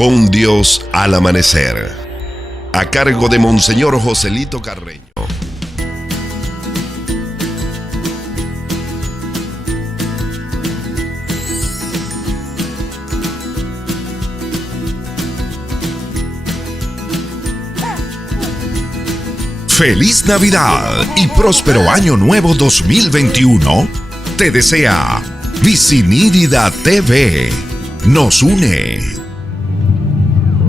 Con Dios al amanecer, a cargo de Monseñor Joselito Carreño. Feliz Navidad y próspero Año Nuevo 2021. Te desea Vicinírida TV. Nos une.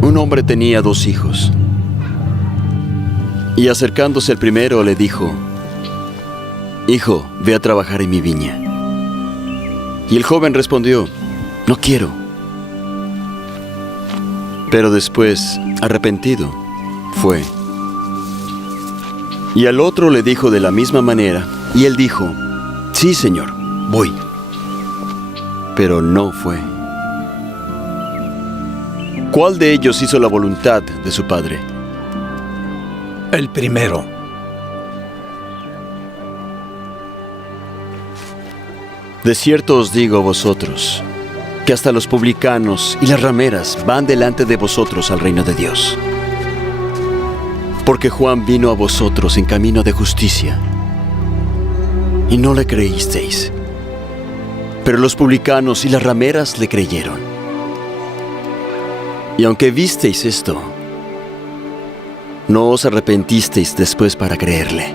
Un hombre tenía 2 hijos. Y acercándose el primero le dijo: Hijo, ve a trabajar en mi viña. Y el joven respondió: No quiero. Pero después, arrepentido, fue. Y al otro le dijo de la misma manera, y él dijo: Sí, Señor, voy. Pero no fue. ¿Cuál de ellos hizo la voluntad de su padre? El primero. De cierto os digo a vosotros, que hasta los publicanos y las rameras van delante de vosotros al reino de Dios. Porque Juan vino a vosotros en camino de justicia, y no le creísteis. Pero los publicanos y las rameras le creyeron. Y aunque visteis esto, no os arrepentisteis después para creerle.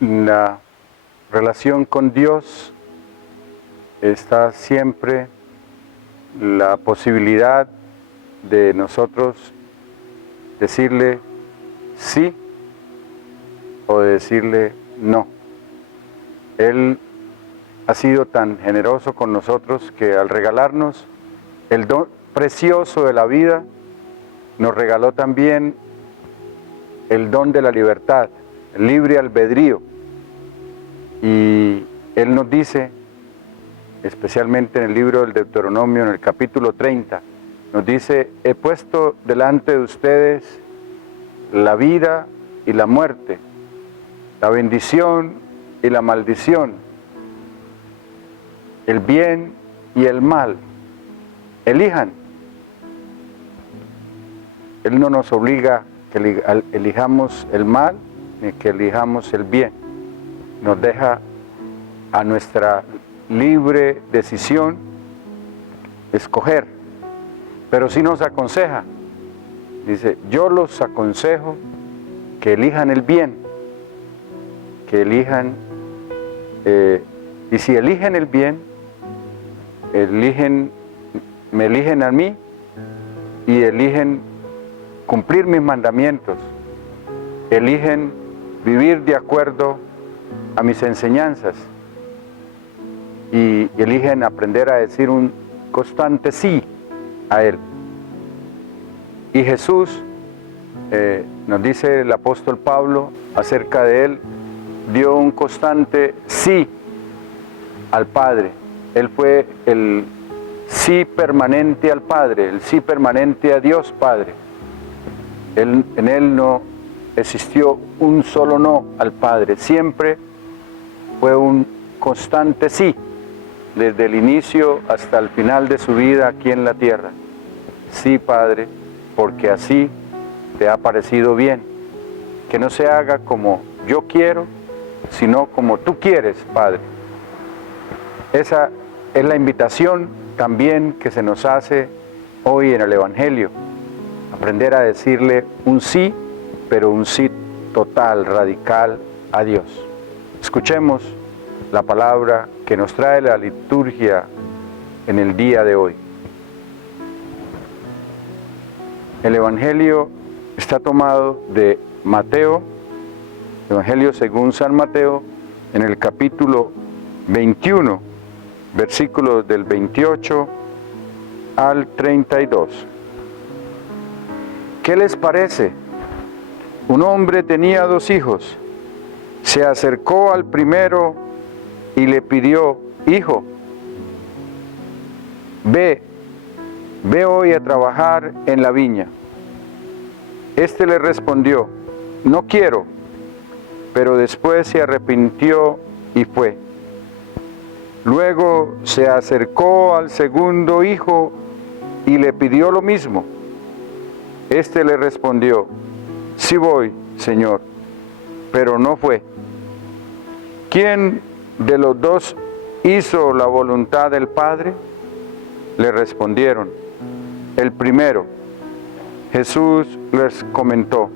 La relación con Dios está siempre la posibilidad de nosotros decirle sí o decirle no. Él ha sido tan generoso con nosotros que al regalarnos el don precioso de la vida, nos regaló también el don de la libertad, el libre albedrío. Y Él nos dice, especialmente en el libro del Deuteronomio, en el capítulo 30, nos dice: he puesto delante de ustedes la vida y la muerte, la bendición y la maldición, el bien y el mal. Elijan. Él no nos obliga que elijamos el mal ni que elijamos el bien. Nos deja a nuestra libre decisión escoger, pero sí nos aconseja. Dice: yo los aconsejo que elijan el bien, que elijan, y si eligen el bien, me eligen a mí y eligen cumplir mis mandamientos, eligen vivir de acuerdo a mis enseñanzas y eligen aprender a decir un constante sí a Él. Y Jesús, nos dice el apóstol Pablo acerca de Él, dio un constante sí al Padre. Él fue el sí permanente al Padre, el sí permanente a Dios Padre. En Él no existió un solo no al Padre, siempre fue un constante sí, desde el inicio hasta el final de su vida aquí en la tierra. Sí, Padre, porque así te ha parecido bien, que no se haga como yo quiero, sino como tú quieres, Padre. Esa es la invitación también que se nos hace hoy en el Evangelio, aprender a decirle un sí, pero un sí total, radical a Dios. Escuchemos la palabra que nos trae la liturgia en el día de hoy. El Evangelio está tomado de Mateo, Evangelio según San Mateo, en el capítulo 21, versículos del 28 al 32. ¿Qué les parece? Un hombre tenía 2 hijos. Se acercó al primero y le pidió: hijo, ve hoy a trabajar en la viña. Este le respondió: no quiero, pero después se arrepintió y fue. Luego se acercó al segundo hijo y le pidió lo mismo. Este le respondió: sí voy, Señor, pero no fue. ¿Quién de los dos hizo la voluntad del Padre? Le respondieron: el primero. Jesús les comentó: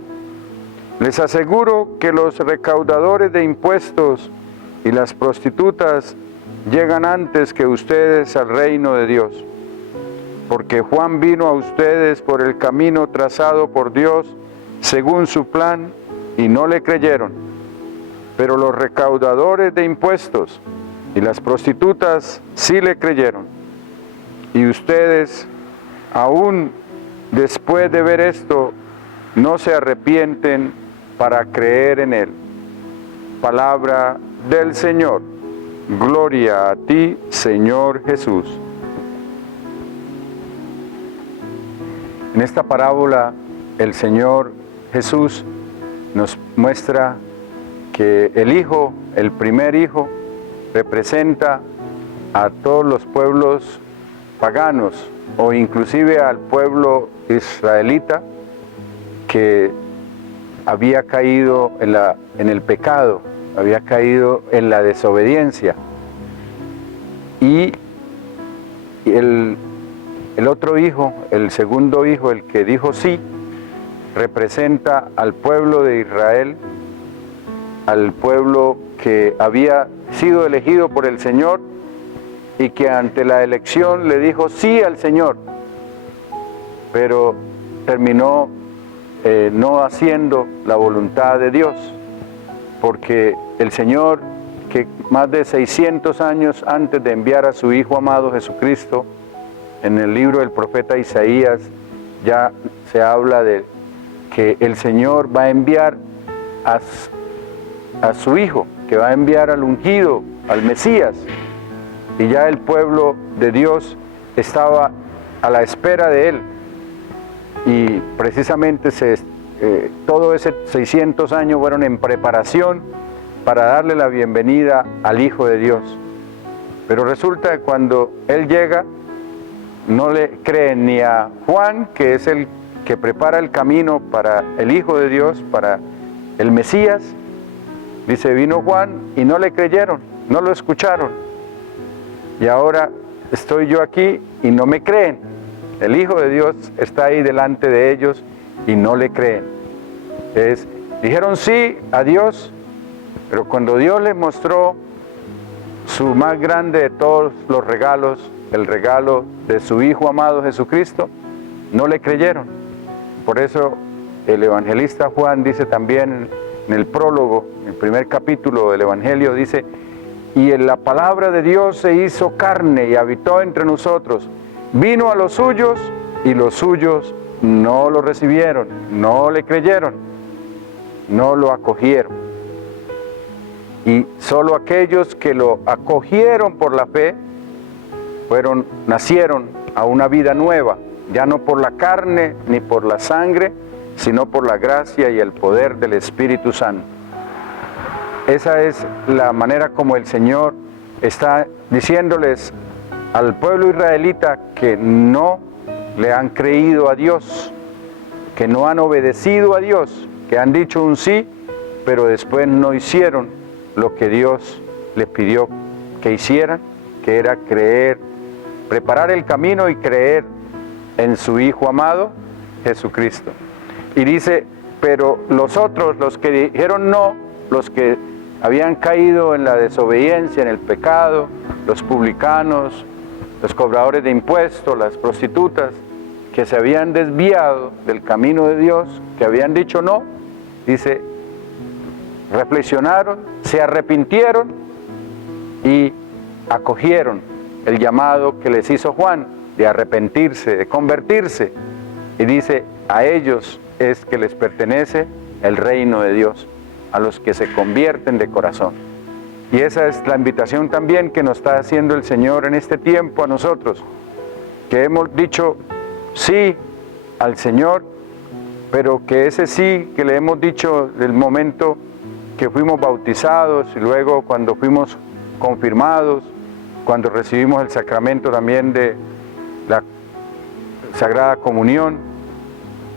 les aseguro que los recaudadores de impuestos y las prostitutas llegan antes que ustedes al reino de Dios, porque Juan vino a ustedes por el camino trazado por Dios según su plan y no le creyeron, pero los recaudadores de impuestos y las prostitutas sí le creyeron. Y ustedes, aún después de ver esto, no se arrepienten para creer en Él. Palabra del Señor. Gloria a ti, Señor Jesús. En esta parábola, el Señor Jesús nos muestra que el Hijo, el primer Hijo, representa a todos los pueblos paganos o inclusive al pueblo israelita que había caído en el pecado, había caído en la desobediencia. Y el otro hijo, el segundo hijo, el que dijo sí, representa al pueblo de Israel, al pueblo que había sido elegido por el Señor y que ante la elección le dijo sí al Señor, pero terminó no haciendo la voluntad de Dios, porque el Señor, que más de 600 años antes de enviar a su Hijo amado Jesucristo, en el libro del profeta Isaías ya se habla de que el Señor va a enviar a su Hijo, que va a enviar al ungido, al Mesías, y ya el pueblo de Dios estaba a la espera de Él, y precisamente todo ese 600 años fueron en preparación para darle la bienvenida al Hijo de Dios. Pero resulta que cuando Él llega, no le creen ni a Juan, que es el que prepara el camino para el Hijo de Dios, para el Mesías. Dice, vino Juan y no le creyeron, no lo escucharon. Y ahora estoy yo aquí y no me creen. El Hijo de Dios está ahí delante de ellos y no le creen. Dijeron sí a Dios, pero cuando Dios les mostró su más grande de todos los regalos, el regalo de su Hijo amado Jesucristo, no le creyeron. Por eso el evangelista Juan dice también en el prólogo, en el primer capítulo del Evangelio, dice: y en la palabra de Dios se hizo carne y habitó entre nosotros. Vino a los suyos y los suyos no lo recibieron, no le creyeron, no lo acogieron. Y solo aquellos que lo acogieron por la fe nacieron a una vida nueva, ya no por la carne ni por la sangre, sino por la gracia y el poder del Espíritu Santo. Esa es la manera como el Señor está diciéndoles al pueblo israelita que no le han creído a Dios, que no han obedecido a Dios, que han dicho un sí, pero después no hicieron lo que Dios les pidió que hicieran, que era creer, preparar el camino y creer en su Hijo amado, Jesucristo. Y dice, pero los otros, los que dijeron no, los que habían caído en la desobediencia, en el pecado, los publicanos, los cobradores de impuestos, las prostitutas, que se habían desviado del camino de Dios, que habían dicho no, dice, reflexionaron, se arrepintieron y acogieron el llamado que les hizo Juan de arrepentirse, de convertirse. Y dice, a ellos es que les pertenece el reino de Dios, a los que se convierten de corazón. Y esa es la invitación también que nos está haciendo el Señor en este tiempo a nosotros, que hemos dicho sí al Señor, pero que ese sí que le hemos dicho del momento que fuimos bautizados y luego cuando fuimos confirmados, cuando recibimos el sacramento también de la Sagrada Comunión,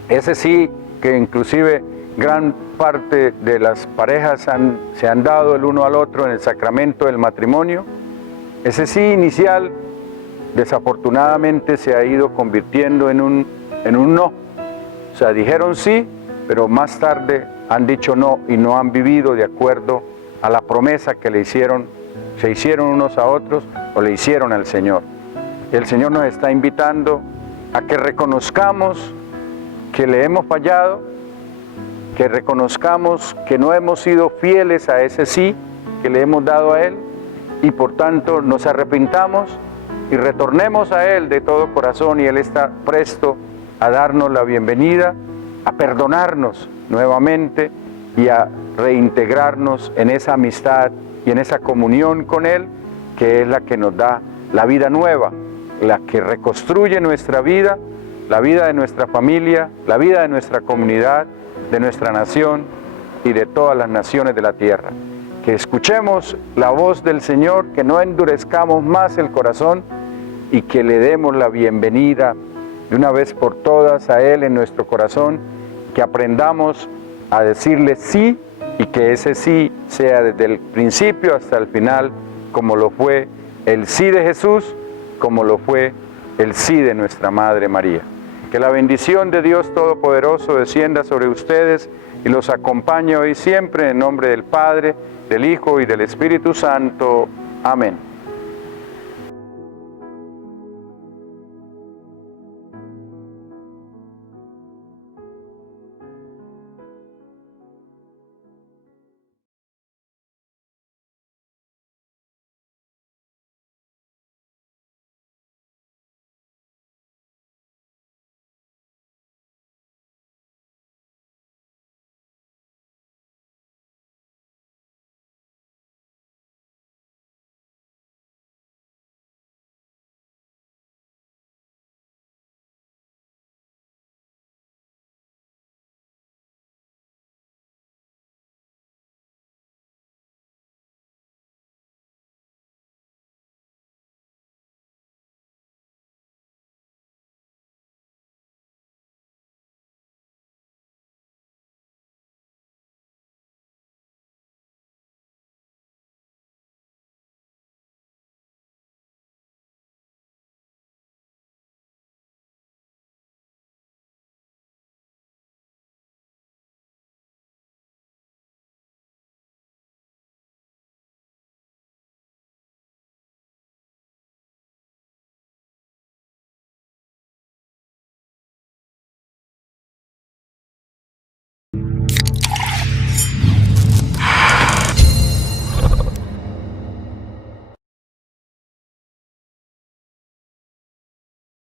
ese sí que inclusive gran parte de las parejas se han dado el uno al otro en el sacramento del matrimonio, ese sí inicial desafortunadamente se ha ido convirtiendo en un no. O sea, dijeron sí, pero más tarde han dicho no y no han vivido de acuerdo a la promesa que se hicieron unos a otros o le hicieron al Señor. El Señor nos está invitando a que reconozcamos que le hemos fallado, que reconozcamos que no hemos sido fieles a ese sí que le hemos dado a Él y por tanto nos arrepintamos y retornemos a Él de todo corazón y Él está presto a darnos la bienvenida, a perdonarnos nuevamente y a reintegrarnos en esa amistad y en esa comunión con Él, que es la que nos da la vida nueva, la que reconstruye nuestra vida, la vida de nuestra familia, la vida de nuestra comunidad, de nuestra nación y de todas las naciones de la tierra. Que escuchemos la voz del Señor, que no endurezcamos más el corazón y que le demos la bienvenida de una vez por todas a Él en nuestro corazón, que aprendamos a decirle sí y que ese sí sea desde el principio hasta el final, como lo fue el sí de Jesús, como lo fue el sí de nuestra Madre María. Que la bendición de Dios Todopoderoso descienda sobre ustedes y los acompañe hoy siempre en nombre del Padre, del Hijo y del Espíritu Santo. Amén.